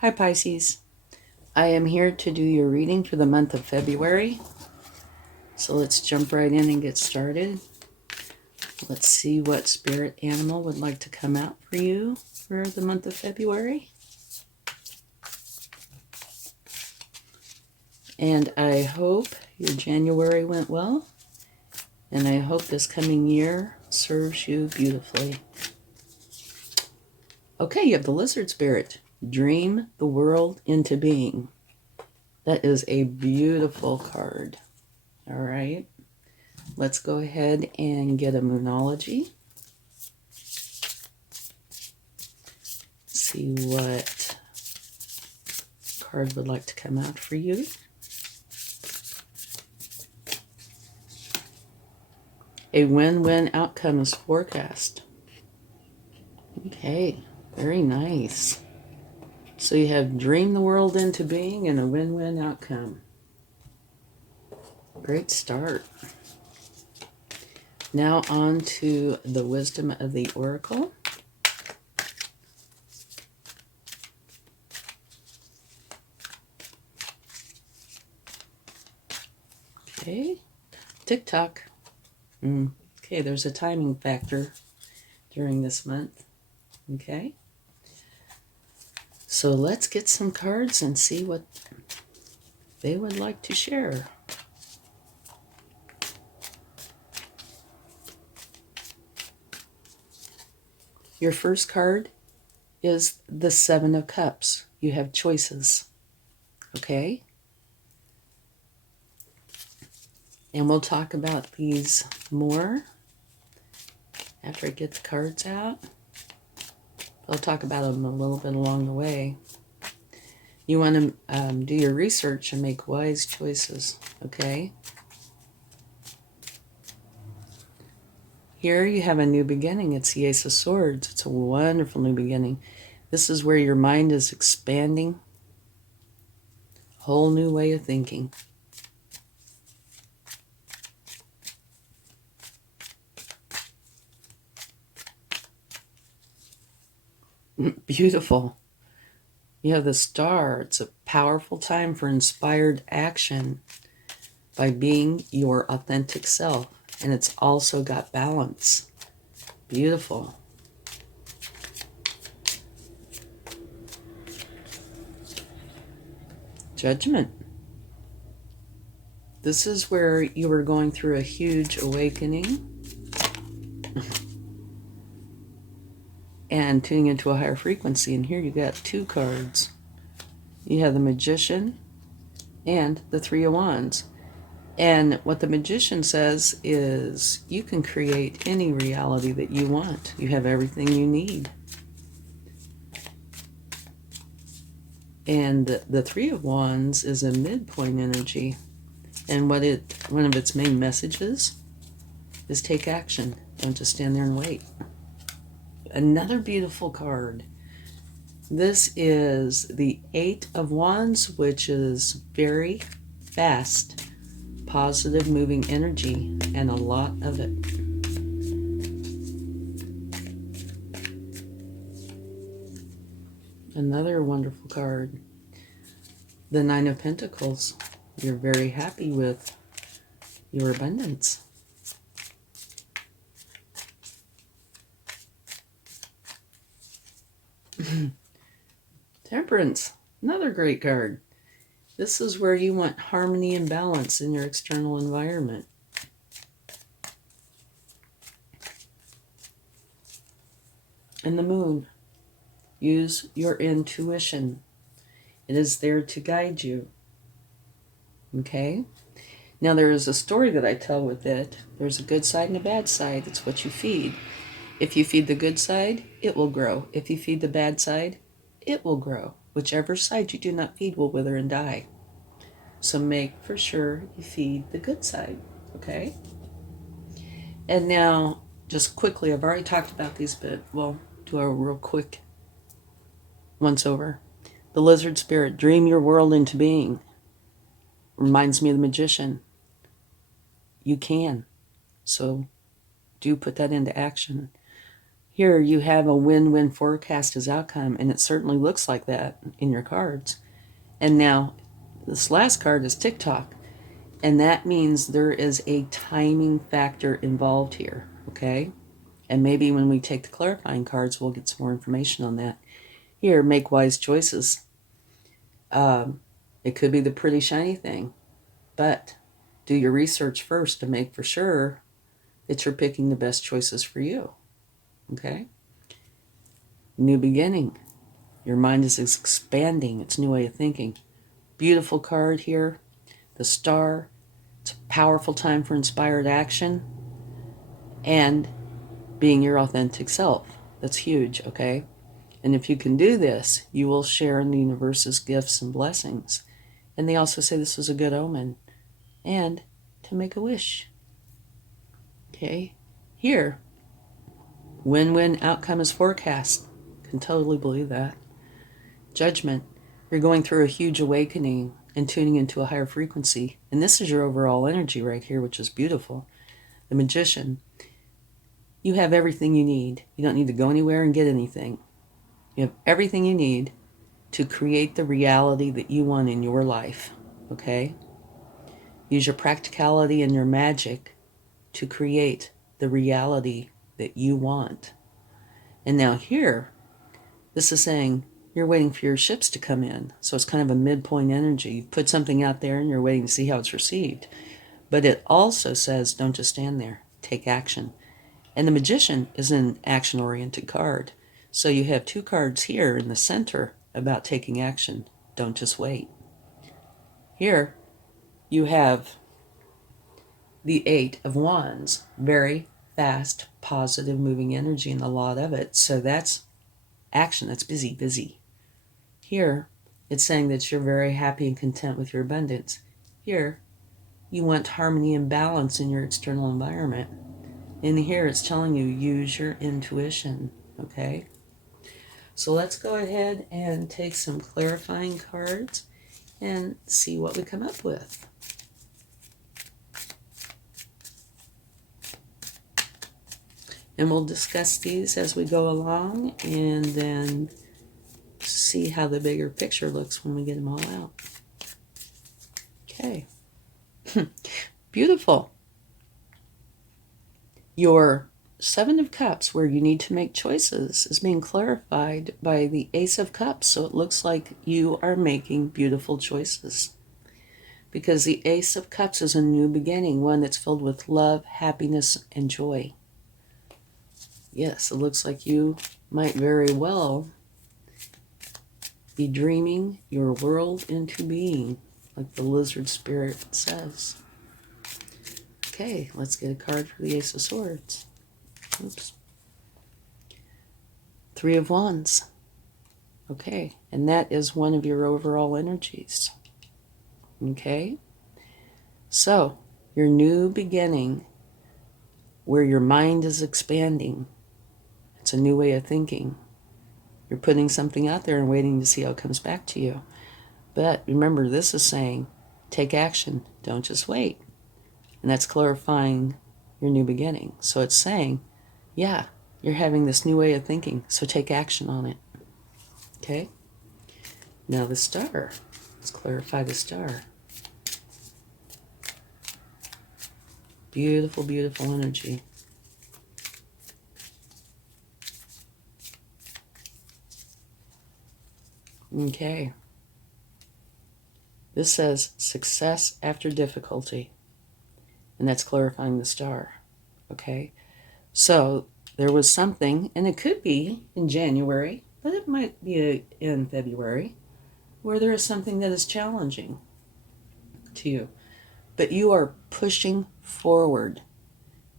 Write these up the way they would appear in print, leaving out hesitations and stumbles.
Hi Pisces, I am here to do your reading for the month of February. So let's jump right in and get started. Let's see what spirit animal would like to come out for you for the month of February. And I hope your January went well. And I hope this coming year serves you beautifully. Okay, you have the lizard spirit. Dream the world into being. That is a beautiful card. All right. Let's go ahead and get a moonology. See what card would like to come out for you. A win-win outcome is forecast. Okay, very nice. So you have dream the world into being and a win-win outcome. Great start. Now on to the wisdom of the oracle. Okay, tick-tock. Okay, there's a timing factor during this month. Okay, so let's get some cards and see what they would like to share. Your first card is the Seven of Cups. You have choices. Okay? And we'll talk about these more after I get the cards out. I'll talk about them a little bit along the way. You want to do your research and make wise choices. Okay? Here you have a new beginning. It's the Ace of Swords. It's a wonderful new beginning. This is where your mind is expanding. Whole new way of thinking. Beautiful. You have the Star. It's a powerful time for inspired action by being your authentic self. And it's also got balance. Beautiful. Judgment. This is where you are going through a huge awakening and tuning into a higher frequency. And here you got two cards. You have the Magician and the Three of Wands. And what the Magician says is you can create any reality that you want. You have everything you need. And the Three of Wands is a midpoint energy. And one of its main messages is take action. Don't just stand there and wait. Another beautiful card. This is the Eight of Wands, which is very fast, positive moving energy, and a lot of it. Another wonderful card. The Nine of Pentacles. You're very happy with your abundance. Temperance. Another great card. This is where you want harmony and balance in your external environment. And the Moon. Use your intuition. It is there to guide you. Okay? Now there is a story that I tell with it. There's a good side and a bad side. It's what you feed. If you feed the good side, it will grow. If you feed the bad side, it will grow. Whichever side you do not feed will wither and die. So make for sure you feed the good side, okay? And now, just quickly, I've already talked about these, but we'll do a real quick once over. The Lizard Spirit, dream your world into being. Reminds me of the Magician. You can. So do put that into action. Here you have a win-win forecast as outcome, and it certainly looks like that in your cards. And now this last card is TikTok, and that means there is a timing factor involved here, okay? And maybe when we take the clarifying cards, we'll get some more information on that. Here, make wise choices. It could be the pretty shiny thing, but do your research first to make for sure that you're picking the best choices for you, okay? New beginning. Your mind is expanding. It's a new way of thinking. Beautiful card here. The Star. It's a powerful time for inspired action and being your authentic self. That's huge, okay? And if you can do this, you will share in the universe's gifts and blessings. And they also say this was a good omen. And to make a wish. Okay? Here, win-win outcome is forecast. Can totally believe that. Judgment. You're going through a huge awakening and tuning into a higher frequency. And this is your overall energy right here, which is beautiful. The Magician. You have everything you need. You don't need to go anywhere and get anything. You have everything you need to create the reality that you want in your life. Okay? Use your practicality and your magic to create the reality that you want. And now here, this is saying you're waiting for your ships to come in. So it's kind of a midpoint energy. You put something out there and you're waiting to see how it's received. But it also says don't just stand there. Take action. And the Magician is an action-oriented card. So you have two cards here in the center about taking action. Don't just wait. Here you have the Eight of Wands. Very fast, positive, moving energy and a lot of it. So that's action. That's busy, busy. Here, it's saying that you're very happy and content with your abundance. Here, you want harmony and balance in your external environment. In here, it's telling you, use your intuition, okay? So let's go ahead and take some clarifying cards and see what we come up with. And we'll discuss these as we go along and then see how the bigger picture looks when we get them all out. Okay. Beautiful. Your Seven of Cups, where you need to make choices, is being clarified by the Ace of Cups. So it looks like you are making beautiful choices. Because the Ace of Cups is a new beginning, one that's filled with love, happiness, and joy. Yes, it looks like you might very well be dreaming your world into being, like the lizard spirit says. Okay, let's get a card for the Ace of Swords. Oops. Three of Wands. Okay, and that is one of your overall energies. Okay, so your new beginning, where your mind is expanding. It's a new way of thinking. You're putting something out there and waiting to see how it comes back to you. But remember, this is saying, take action. Don't just wait. And that's clarifying your new beginning. So it's saying, yeah, you're having this new way of thinking, so take action on it. Okay? Now the Star. Let's clarify the Star. Beautiful, beautiful energy. Okay. This says success after difficulty. And that's clarifying the Star. Okay. So there was something, and it could be in January, but it might be in February, where there is something that is challenging to you. But you are pushing forward.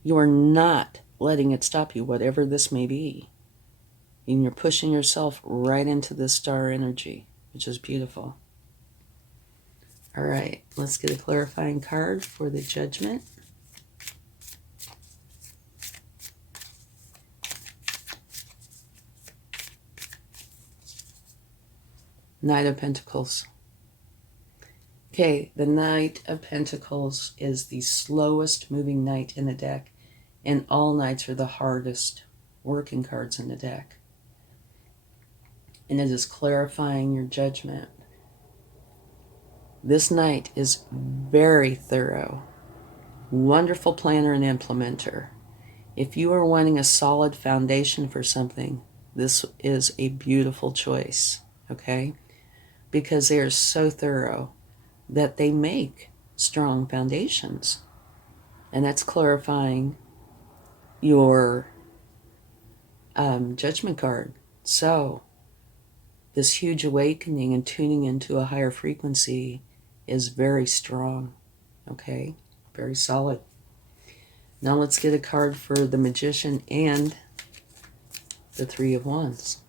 You are not letting it stop you, whatever this may be. And you're pushing yourself right into this Star energy, which is beautiful. All right, let's get a clarifying card for the Judgment. Knight of Pentacles. Okay, the Knight of Pentacles is the slowest moving knight in the deck, and all knights are the hardest working cards in the deck. And it is clarifying your judgment. This knight is very thorough, wonderful planner and implementer. If you are wanting a solid foundation for something, this is a beautiful choice, okay? Because they are so thorough that they make strong foundations. And that's clarifying your judgment card. So this huge awakening and tuning into a higher frequency is very strong, okay? Very solid. Now let's get a card for the Magician and the Three of Wands.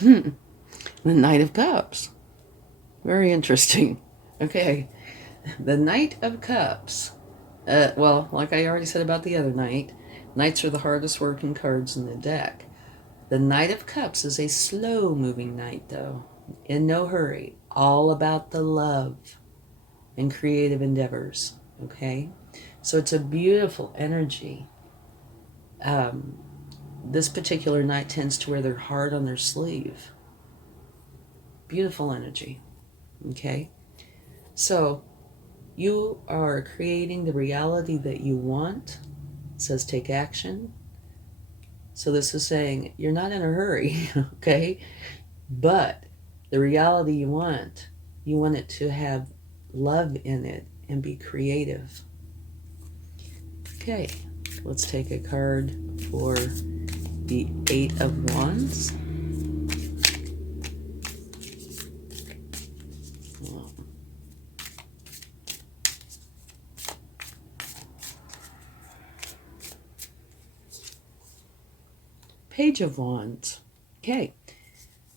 The Knight of Cups. Very interesting. Okay. The Knight of Cups. Well, like I already said about the other knight, knights are the hardest working cards in the deck. The Knight of Cups is a slow-moving knight, though. In no hurry. All about the love and creative endeavors. Okay? So it's a beautiful energy. This particular knight tends to wear their heart on their sleeve. Beautiful energy. Okay? So you are creating the reality that you want. It says take action. So this is saying you're not in a hurry, okay? But the reality you want it to have love in it and be creative. Okay, let's take a card for the Eight of Wands. Page of Wands. Okay.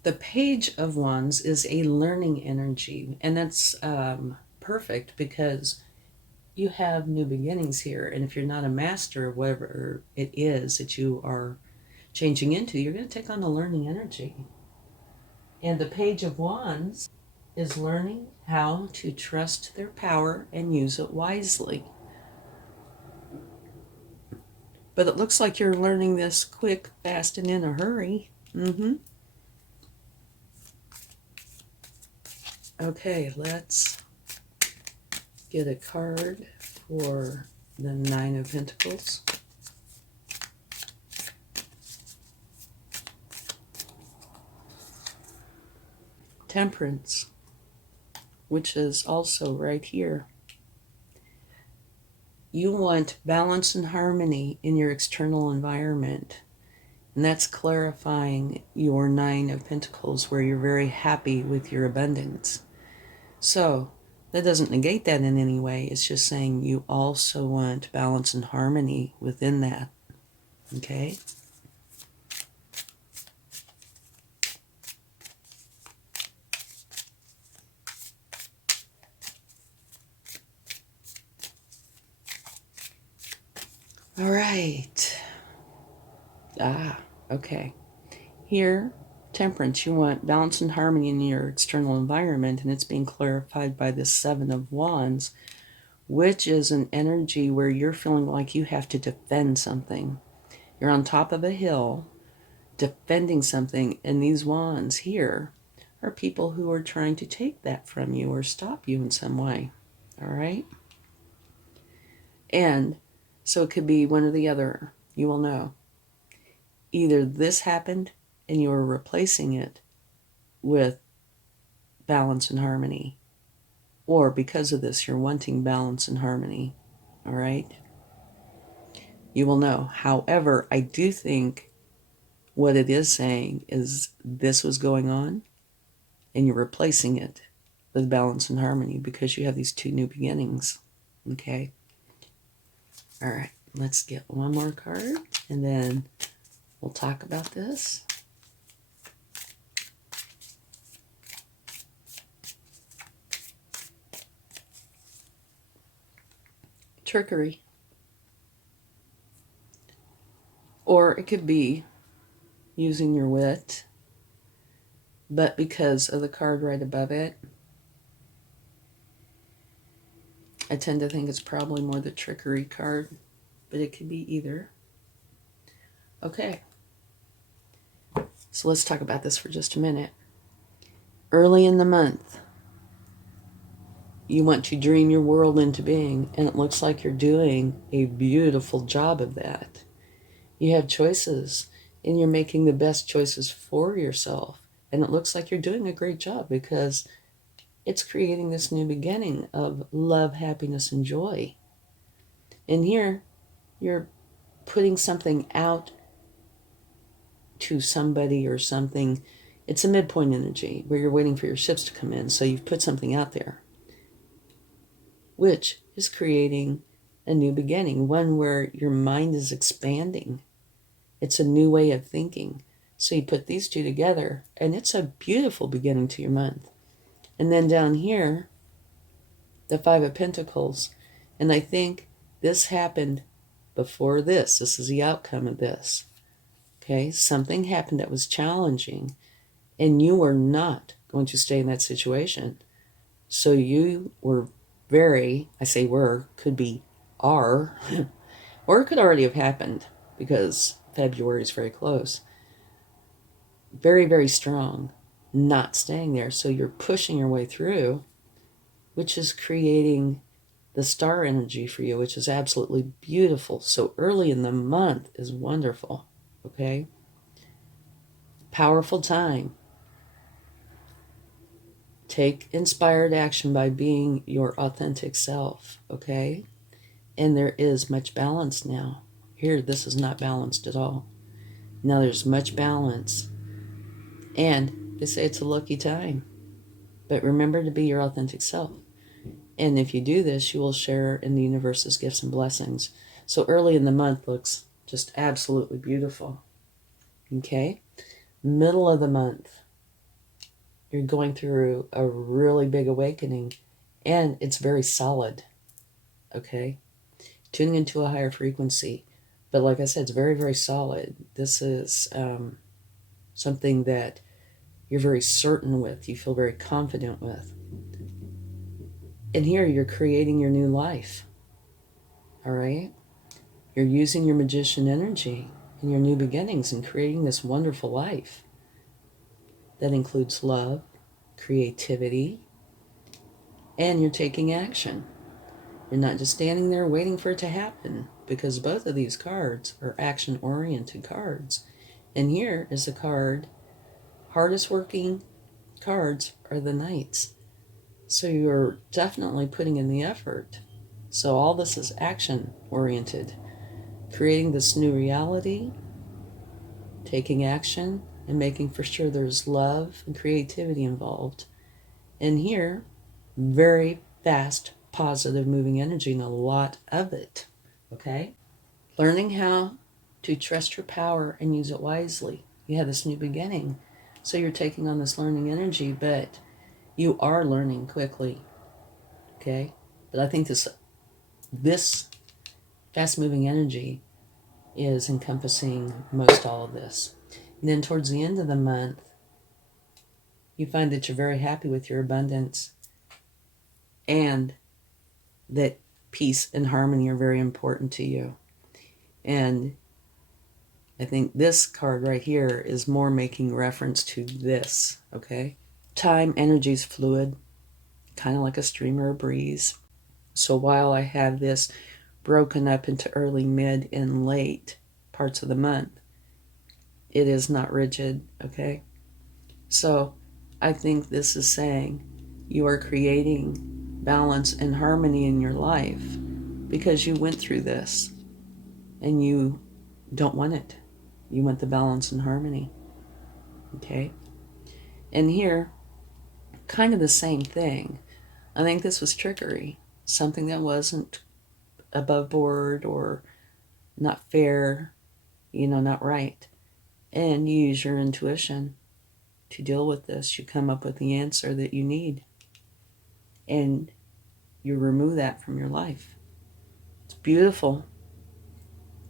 The Page of Wands is a learning energy, and that's perfect because you have new beginnings here. And if you're not a master of whatever it is that you are changing into, you're going to take on a learning energy. And the Page of Wands is learning how to trust their power and use it wisely. But it looks like you're learning this quick, fast, and in a hurry. Okay, let's get a card for the Nine of Pentacles. Temperance, which is also right here. You want balance and harmony in your external environment. And that's clarifying your Nine of Pentacles, where you're very happy with your abundance. So that doesn't negate that in any way. It's just saying you also want balance and harmony within that. Okay? All right. Okay. Here, Temperance, you want balance and harmony in your external environment, and it's being clarified by the Seven of Wands, which is an energy where you're feeling like you have to defend something. You're on top of a hill defending something, and these wands here are people who are trying to take that from you or stop you in some way. All right? And so it could be one or the other. You will know. Either this happened and you are replacing it with balance and harmony, or because of this, you're wanting balance and harmony. All right? You will know. However, I do think what it is saying is this was going on and you're replacing it with balance and harmony because you have these two new beginnings. Okay? All right. Let's get one more card and then we'll talk about this. Trickery. Or it could be using your wit, but because of the card right above it, I tend to think it's probably more the trickery card, but it could be either. Okay. So let's talk about this for just a minute. Early in the month, you want to dream your world into being, and it looks like you're doing a beautiful job of that. You have choices, and you're making the best choices for yourself, and it looks like you're doing a great job because it's creating this new beginning of love, happiness, and joy. And here, you're putting something out to somebody or something. It's a midpoint energy where you're waiting for your ships to come in, so you've put something out there, which is creating a new beginning, one where your mind is expanding. It's a new way of thinking. So you put these two together, and it's a beautiful beginning to your month. And then down here, the Five of Pentacles. And I think this happened before this. This is the outcome of this. Okay? Something happened that was challenging, and you were not going to stay in that situation. So you were I say were, could be are, or it could already have happened because February is very close. Very, very strong, not staying there. So you're pushing your way through, which is creating the star energy for you, which is absolutely beautiful. So early in the month is wonderful, okay? Powerful time. Take inspired action by being your authentic self, okay? And there is much balance now. Here, this is not balanced at all. Now there's much balance. And they say it's a lucky time. But remember to be your authentic self. And if you do this, you will share in the universe's gifts and blessings. So early in the month looks just absolutely beautiful. Okay? Middle of the month, you're going through a really big awakening, and it's very solid. Okay? Tuning into a higher frequency. But like I said, it's very, very solid. This is something that you're very certain with, you feel very confident with. And here you're creating your new life. All right? You're using your magician energy in your new beginnings and creating this wonderful life that includes love, creativity, and you're taking action. You're not just standing there waiting for it to happen, because both of these cards are action-oriented cards. And here is a card, hardest working cards are the knights. So you're definitely putting in the effort. So all this is action-oriented. Creating this new reality, taking action, and making for sure there's love and creativity involved. And here, very fast, positive moving energy, and a lot of it. Okay? Learning how to trust your power and use it wisely. You have this new beginning. So you're taking on this learning energy, but you are learning quickly. Okay? But I think this fast-moving energy is encompassing most all of this. And then towards the end of the month, you find that you're very happy with your abundance and that peace and harmony are very important to you. And I think this card right here is more making reference to this, okay? Time, energy is fluid, kind of like a stream or a breeze. So while I have this broken up into early, mid, and late parts of the month, it is not rigid, okay? So I think this is saying you are creating balance and harmony in your life because you went through this and you don't want it. You want the balance and harmony, okay? And here, kind of the same thing. I think this was trickery, something that wasn't above board or not fair, not right. And you use your intuition to deal with this. You come up with the answer that you need. And you remove that from your life. It's beautiful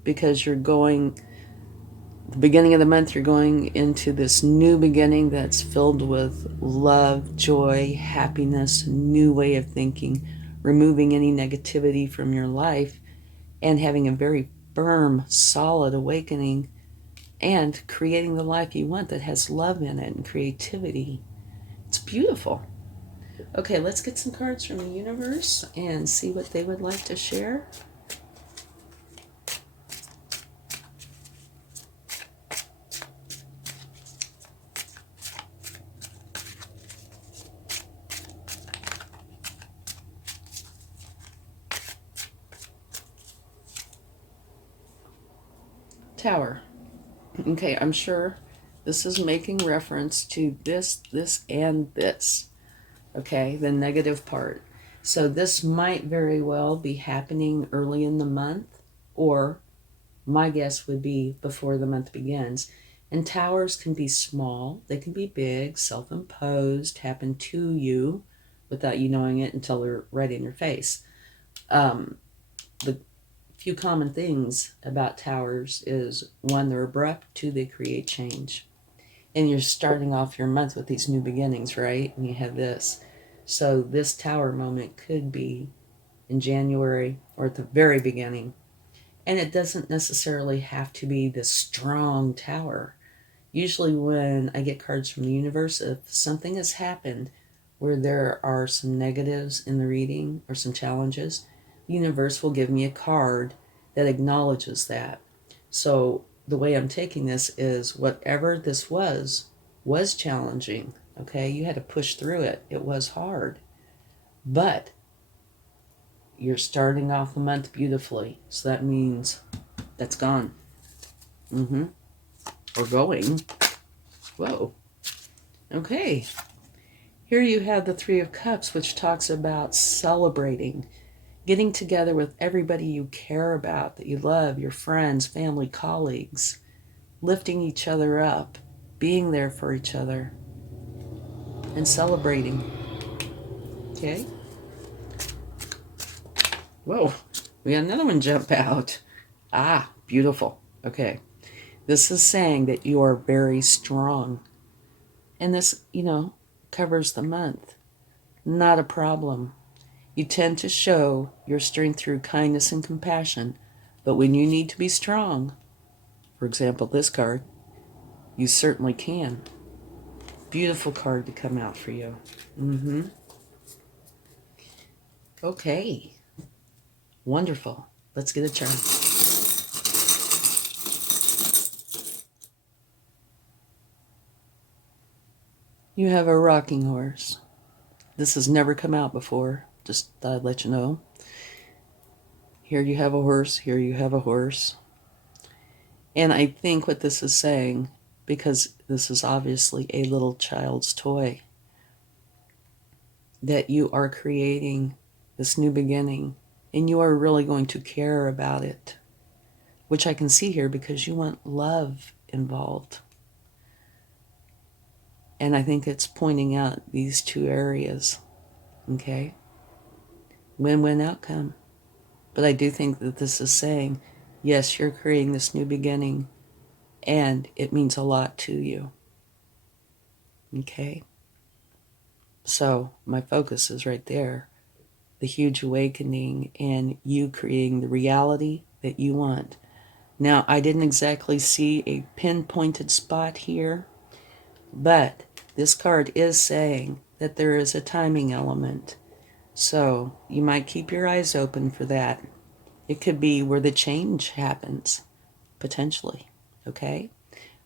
because the beginning of the month, you're going into this new beginning that's filled with love, joy, happiness, new way of thinking, removing any negativity from your life and having a very firm, solid awakening and creating the life you want that has love in it and creativity. It's beautiful. Okay, let's get some cards from the universe and see what they would like to share. Tower. Okay, I'm sure this is making reference to this, and this. Okay, the negative part. So this might very well be happening early in the month, or my guess would be before the month begins. And towers can be small, they can be big, self-imposed, happen to you without you knowing it until they're right in your face. The few common things about towers is, one, they're abrupt, two, they create change. And you're starting off your month with these new beginnings, right? And you have this. So this tower moment could be in January or at the very beginning. And it doesn't necessarily have to be this strong tower. Usually when I get cards from the universe, if something has happened where there are some negatives in the reading or some challenges, the universe will give me a card that acknowledges that. So the way I'm taking this is, whatever this was challenging. Okay, you had to push through it. It was hard. But you're starting off the month beautifully. So that means that's gone. Or going. Whoa. Okay. Here you have the Three of Cups, which talks about celebrating, getting together with everybody you care about, that you love, your friends, family, colleagues, lifting each other up, being there for each other, and celebrating. Okay? Whoa, we got another one jump out. Ah, beautiful. Okay. This is saying that you are very strong. And this, covers the month. Not a problem. You tend to show your strength through kindness and compassion, but when you need to be strong, for example, this card, you certainly can. Beautiful card to come out for you. Okay. Wonderful. Let's get a turn. You have a rocking horse. This has never come out before. Just thought I'd let you know. Here you have a horse. Here you have a horse. And I think what this is saying, because this is obviously a little child's toy, that you are creating this new beginning and you are really going to care about it, which I can see here because you want love involved. And I think it's pointing out these two areas, okay? Win-win outcome. But I do think that this is saying, yes, you're creating this new beginning, and it means a lot to you, okay? So my focus is right there, the huge awakening and you creating the reality that you want. Now, I didn't exactly see a pinpointed spot here, but this card is saying that there is a timing element. So you might keep your eyes open for that. It could be where the change happens, potentially, okay?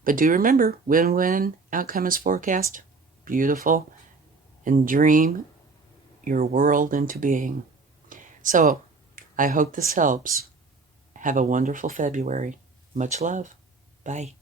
But do remember, win-win outcome is forecast. Beautiful. And dream your world into being. So I hope this helps. Have a wonderful February. Much love. Bye.